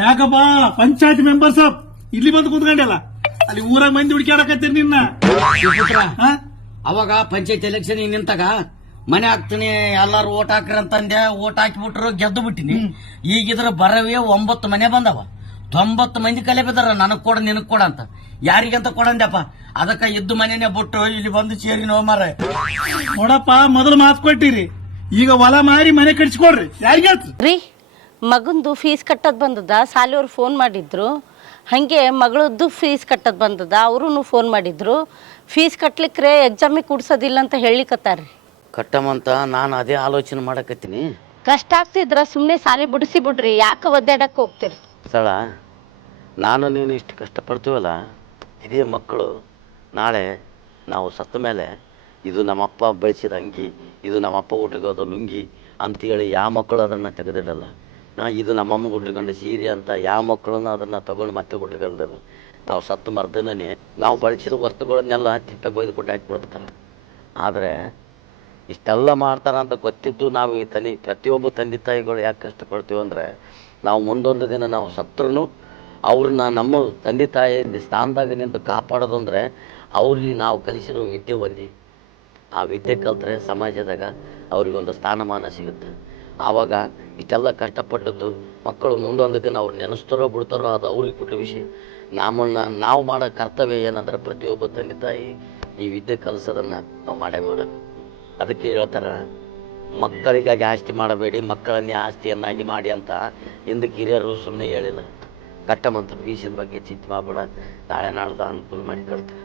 ಯಾಕಪ್ಪ ಪಂಚಾಯತ್ ಮೆಂಬರ್ ಸಾಬ್ ಇಲ್ಲಿ ಬಂದು ಕುಂತ್ಕೊಂಡಲ್ಲ ಅಲ್ಲಿ ಊರಾಗ ಮಂದಿ ಹುಡುಕ್ಯಾಡಕತ್ತೀರಿ ನಿನ್ನ ಶಿವಪುತ್ರ ಹಾ? ಅವಾಗ ಪಂಚಾಯತ್ ಎಲೆಕ್ಷನ್ ನಿಂತಾಗ ಮನೆ ಹಾಕ್ತೀನಿ ಎಲ್ಲಾರು ಓಟ್ ಹಾಕ್ರಿ ಅಂತಂದೆ ಓಟ್ ಹಾಕಿಬಿಟ್ರು ಗೆದ್ದು ಬಿಟ್ಟಿನಿ. ಈಗಿದ್ರ ಬರವೇ 9 ಮನೆ ಬಂದವ, 90 ಮಂದಿ ಕಲೆ ಬಿದ್ದಾರ ನನಗ್ ಕೊಡ ನಿನಗ್ ಕೊಡ ಅಂತ. ಯಾರಿಗಂತ ಕೊಡಂದ್ಯಪ್ಪ, ಅದಕ್ಕ ಇದ್ದು ಮನೆನೇ ಬಿಟ್ಟು ಇಲ್ಲಿ ಬಂದು ಸೇರಿ ನೋ ಮಾರ. ನೋಡಪ್ಪ ಮೊದಲು ಮಾತು ಕೊಟ್ಟಿರಿ, ಈಗ ಹೊಲ ಮಾರಿ ಮನೆ ಕಟ್ಸಿಕೊಡ್ರಿ. ಯಾರಿಗೆ ರೀ ಮಗಂದು ಫೀಸ್ ಕಟ್ಟದ್ ಬಂದದ, ಸಾಲಿಯವ್ರು ಫೋನ್ ಮಾಡಿದ್ರು. ಹಂಗೆ ಮಗಳದ್ದು ಫೀಸ್ ಕಟ್ಟದ್ ಬಂದದ, ಅವರು ಫೋನ್ ಮಾಡಿದ್ರು. ಫೀಸ್ ಕಟ್ಲಿಕ್ರೆ ಎಕ್ಸಾಮಿಗೆ ಕೂಡ್ಸೋದಿಲ್ಲ ಅಂತ ಹೇಳಿಕತ್ತಾರ್ರಿ. ಕಟ್ಟಮಂತ ನಾನು ಅದೇ ಆಲೋಚನೆ ಮಾಡಕತ್ತೀನಿ. ಕಷ್ಟ ಆಗ್ತಿದ್ರ ಸುಮ್ಮನೆ ಸಾಲಿ ಬಿಡಿಸಿ ಬಿಡ್ರಿ, ಯಾಕೆ ಒದ್ದಾಡಕ್ಕೆ ಹೋಗ್ತೀರಿ? ಸ್ಥಳ ನಾನು ನೀನು ಇಷ್ಟು ಕಷ್ಟಪಡ್ತೀವಲ್ಲ, ಇದೇ ಮಕ್ಕಳು ನಾಳೆ ನಾವು ಸತ್ತ ಮೇಲೆ ಇದು ನಮ್ಮಪ್ಪ ಬೆಳೆಸಿದ ಅಂಗಿ, ಇದು ನಮ್ಮಪ್ಪ ಉಟ್ಕೋದು ಲುಂಗಿ ಅಂತೇಳಿ ಯಾವ ಮಕ್ಕಳು ಅದನ್ನು ತೆಗೆದಿಡಲ್ಲ. ಇದು ನಮ್ಮಮ್ಮ ಉಟ್ಕೊಂಡು ಸೀರೆ ಅಂತ ಯಾವ ಮಕ್ಕಳನ್ನು ಅದನ್ನು ತಗೊಂಡು ಮತ್ತೆ ಉಟ್ಕೊಳ್ದರು. ನಾವು ಸತ್ತು ಮರ್ದನೇ ನಾವು ಬಳಸಿದ ವಸ್ತುಗಳನ್ನೆಲ್ಲ ತಿಪ್ಪ ಬೈದು ಕೊಟ್ಟು ಹಾಕಿಬಿಡ್ತಾರೆ. ಆದರೆ ಇಷ್ಟೆಲ್ಲ ಮಾಡ್ತಾರ ಅಂತ ಗೊತ್ತಿದ್ದು ನಾವು ಈ ಪ್ರತಿಯೊಬ್ಬ ತಂದೆ ತಾಯಿಗಳು ಯಾಕೆ ಕಷ್ಟಪಡ್ತೀವಿ ಅಂದರೆ, ನಾವು ಮುಂದೊಂದು ದಿನ ನಾವು ಸತ್ರೂ ಅವ್ರನ್ನ ನಮ್ಮ ತಂದೆ ತಾಯಿ ಸ್ಥಾನದಾಗ ನಿಂತು ಕಾಪಾಡೋದು ಅಂದರೆ ಅವ್ರಿಗೆ ನಾವು ಕಲಿಸಿರೋ ವಿದ್ಯೆ ಬಂದು ಆ ವಿದ್ಯೆ ಕಲ್ತ್ರೆ ಸಮಾಜದಾಗ ಅವ್ರಿಗೊಂದು ಸ್ಥಾನಮಾನ ಸಿಗುತ್ತೆ. ಆವಾಗ ಇಷ್ಟೆಲ್ಲ ಕಷ್ಟಪಟ್ಟದ್ದು ಮಕ್ಕಳು ಮುಂದೊಂದು ದಿನ ಅವ್ರು ನೆನೆಸ್ತಾರೋ ಬಿಡ್ತಾರೋ ಅದು ಅವ್ರಿಗೆ ಕೊಟ್ಟ ವಿಷಯ. ನಾವು ಮಾಡೋ ಕರ್ತವ್ಯ ಏನಂದ್ರೆ ಪ್ರತಿಯೊಬ್ಬ ತಂದೆ ತಾಯಿ ಈ ವಿದ್ಯೆ ಕಲಿಸೋದನ್ನು ನಾವು ಮಾಡೇ ಮಾಡೋದು. ಅದಕ್ಕೆ ಹೇಳ್ತಾರೆ, ಮಕ್ಕಳಿಗಾಗಿ ಆಸ್ತಿ ಮಾಡಬೇಡಿ, ಮಕ್ಕಳನ್ನೇ ಆಸ್ತಿಯನ್ನಾಗಿ ಮಾಡಿ ಅಂತ ಹಿಂದಕ್ಕೆ ಹಿರಿಯರು ಸುಮ್ಮನೆ ಹೇಳಿಲ್ಲ. ಕಟ್ಟಮಂತ ಫೀಸಿನ ಬಗ್ಗೆ ಚಿಂತೆ ಮಾಡಬೇಡ, ನಾಳೆ ನಾಡ್ದು ಅನುಕೂಲ ಮಾಡಿ ಕೊಡ್ತಾರೆ.